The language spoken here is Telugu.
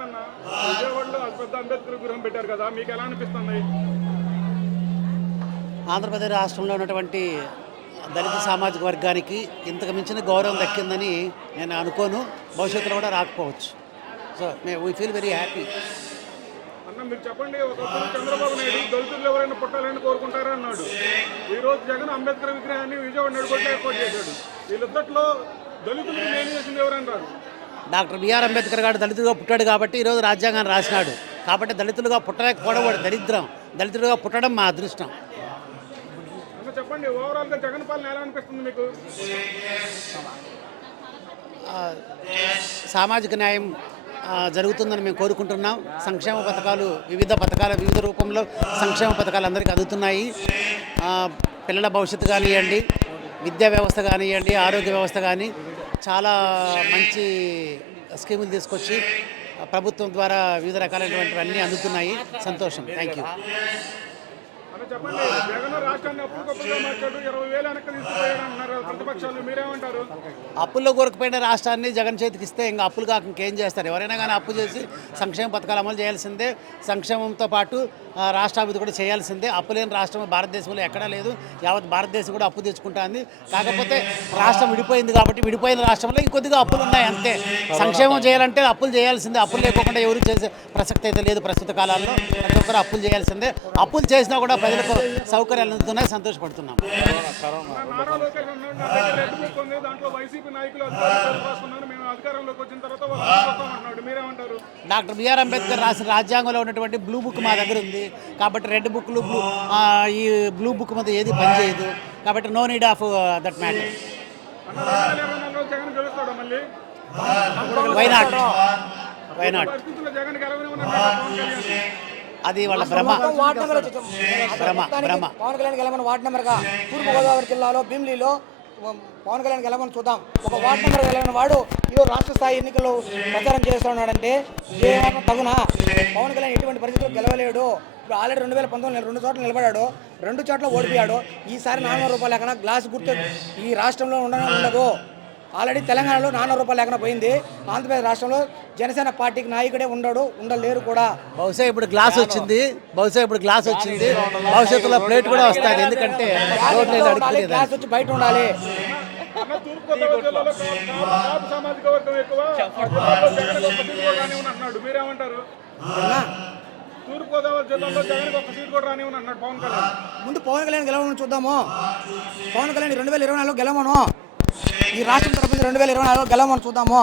చెప్పండి అన్న, విజయవాడలో అతిపెద్ద అంబేద్కర్ విగ్రహం పెట్టారు కదా, మీకు ఎలా అనిపిస్తుంది? ఆంధ్రప్రదేశ్ రాష్ట్రంలో ఉన్నటువంటి దళిత సామాజిక వర్గానికి ఇంతకు మించిన గౌరవం దక్కిందని నేను అనుకోను, భవిష్యత్తులో కూడా రాకపోవచ్చు. So we feel very happy. అన్న మీరు చెప్పండి, ఒకప్పుడు చంద్రబాబు నాయుడు దళితులు ఎవరైనా పుట్టాలని కోరుకుంటారా అన్నాడు. ఈ రోజు జగన్ అంబేద్కర్ విగ్రహాన్ని విజయవాడ నడుకొట్టి ఏర్పాటు చేశాడు. వీళ్ళిద్దట్లో దళితులకు మేలు చేసింది ఎవరంటారు? డాక్టర్ బిఆర్ అంబేద్కర్ గారు దళితులుగా పుట్టాడు కాబట్టి ఈరోజు రాజ్యాంగాన్ని రాసినాడు. కాబట్టి దళితులుగా పుట్టలేకపోవడం వాడు దరిద్రం, దళితులుగా పుట్టడం మా అదృష్టం. అన్న చెప్పండి, ఓవరాల్గా జగన్ పాలన ఎలా అనిపిస్తుంది మీకు? సామాజిక న్యాయం జరుగుతుందని మేము కోరుకుంటున్నాం. సంక్షేమ పథకాలు వివిధ రూపంలో సంక్షేమ పథకాలు అందరికీ అందుతున్నాయి. పిల్లల భవిష్యత్తు కానివ్వండి, విద్యా వ్యవస్థ కానివ్వండి, ఆరోగ్య వ్యవస్థ కానీ చాలా మంచి స్కీములు తీసుకొచ్చి ప్రభుత్వం ద్వారా వివిధ రకాలైనటువంటివన్నీ అందుతున్నాయి. సంతోషం. Thank you. అన్న చెప్పండి, జగన్ రాష్ట్రాన్ని అప్పుగా మార్చాడు, 20,000 వెనక్కి తీసుకుపోయాడు అంటున్నారు ప్రతిపక్షాలు, మీరేమంటారు? అప్పుల్లో కోరకపోయిన రాష్ట్రాన్ని జగన్ చేతికి ఇస్తే ఇంకా అప్పులు కాక ఇంకేం చేస్తారు? ఎవరైనా కానీ అప్పు చేసి సంక్షేమ పథకాలు అమలు చేయాల్సిందే. సంక్షేమంతో పాటు రాష్ట్రాభివృద్ధి కూడా చేయాల్సిందే. అప్పు లేని రాష్ట్రం భారతదేశంలో ఎక్కడా లేదు. యావత్ భారతదేశం కూడా అప్పు తెచ్చుకుంటుంది. కాకపోతే రాష్ట్రం విడిపోయింది కాబట్టి విడిపోయిన రాష్ట్రంలో ఇంకొద్దిగా అప్పులు ఉన్నాయి అంతే. సంక్షేమం చేయాలంటే అప్పులు చేయాల్సిందే. అప్పులు లేకుండా ఎవరు చేసే ప్రసక్తి అయితే లేదు. ప్రస్తుత కాలాల్లో ప్రతి ఒక్కరు అప్పులు చేయాల్సిందే. అప్పులు చేసినా కూడా ప్రజలకు సౌకర్యాలు అందుతున్నాయి. సంతోషపడుతున్నాం. నారా లోకేష్ అన్నాడు, రెడ్ బుక్ ఉంది, దాంట్లో వైసీపీ నాయకులు అధికారులు రాసుకున్నారు, మేము అధికారంలోకి వచ్చిన తర్వాత వాళ్ళు మీరేమంటారు? డాక్టర్ బిఆర్ అంబేద్కర్ రాసిన రాజ్యాంగంలో ఉన్నటువంటి బ్లూ బుక్ మా దగ్గర ఉంది. కాబట్టి రెడ్ బుక్లు ఈ బ్లూ బుక్ మీద ఏది పనిచేయదు. కాబట్టి no need of that matter. Jagan గెలుస్తాడు మళ్ళీ? Why not? Why not? పరిస్థితుల్లో జగన్ గెలవని అది వాళ్ళ భ్రమ. పవన్ కళ్యాణ్ గెలవని వార్డు నెంబర్గా తూర్పుగోదావరి జిల్లాలో భీమిలీలో పవన్ కళ్యాణ్ గెలవని చూద్దాం. ఒక వార్డు నెంబర్ గెలవని వాడు ఈరోజు రాష్ట్ర స్థాయి ఎన్నికల్లో ప్రచారం చేస్తున్నాడంటే ఏమైనా తగునా? పవన్ కళ్యాణ్ ఎటువంటి పరిస్థితుల్లో గెలవలేడు. ఇప్పుడు ఆల్రెడీ 2019 2 చోట్ల నిలబడాడు, 2 చోట్ల ఓడిపోయాడు. ఈసారి 400 రూపాయలు లేకనా గ్లాస్ గుర్తు ఈ రాష్ట్రంలో ఉండదు. ఆల్రెడీ తెలంగాణలో 400 రూపాయలు లేకుండా పోయింది. ఆంధ్రప్రదేశ్ రాష్ట్రంలో జనసేన పార్టీకి నాయకుడే ఉండలేరు కూడా. బహుశా ఇప్పుడు గ్లాస్ వచ్చింది. భవిష్యత్తులో ప్లేట్ కూడా వస్తుంది. ఎందుకంటే గ్లాస్ వచ్చి బయట ఉండాలి. తూర్పుగోదావరి జిల్లాలో సామాజిక వర్గం ఎక్కువ అన్నాడు, మీరేమంటారు? తూర్పుగోదావరి జిల్లాలో జగన్ ఒక సీట్ కూడా రానివ్వని అన్నాడు పవన్ కళ్యాణ్. ముందు పవన్ కళ్యాణ్ గెలవమని చూద్దాము. పవన్ కళ్యాణ్ 2024 గెలవను. ఈ రాష్ట్రం తరపున 2024 గెలవమని చూద్దాము.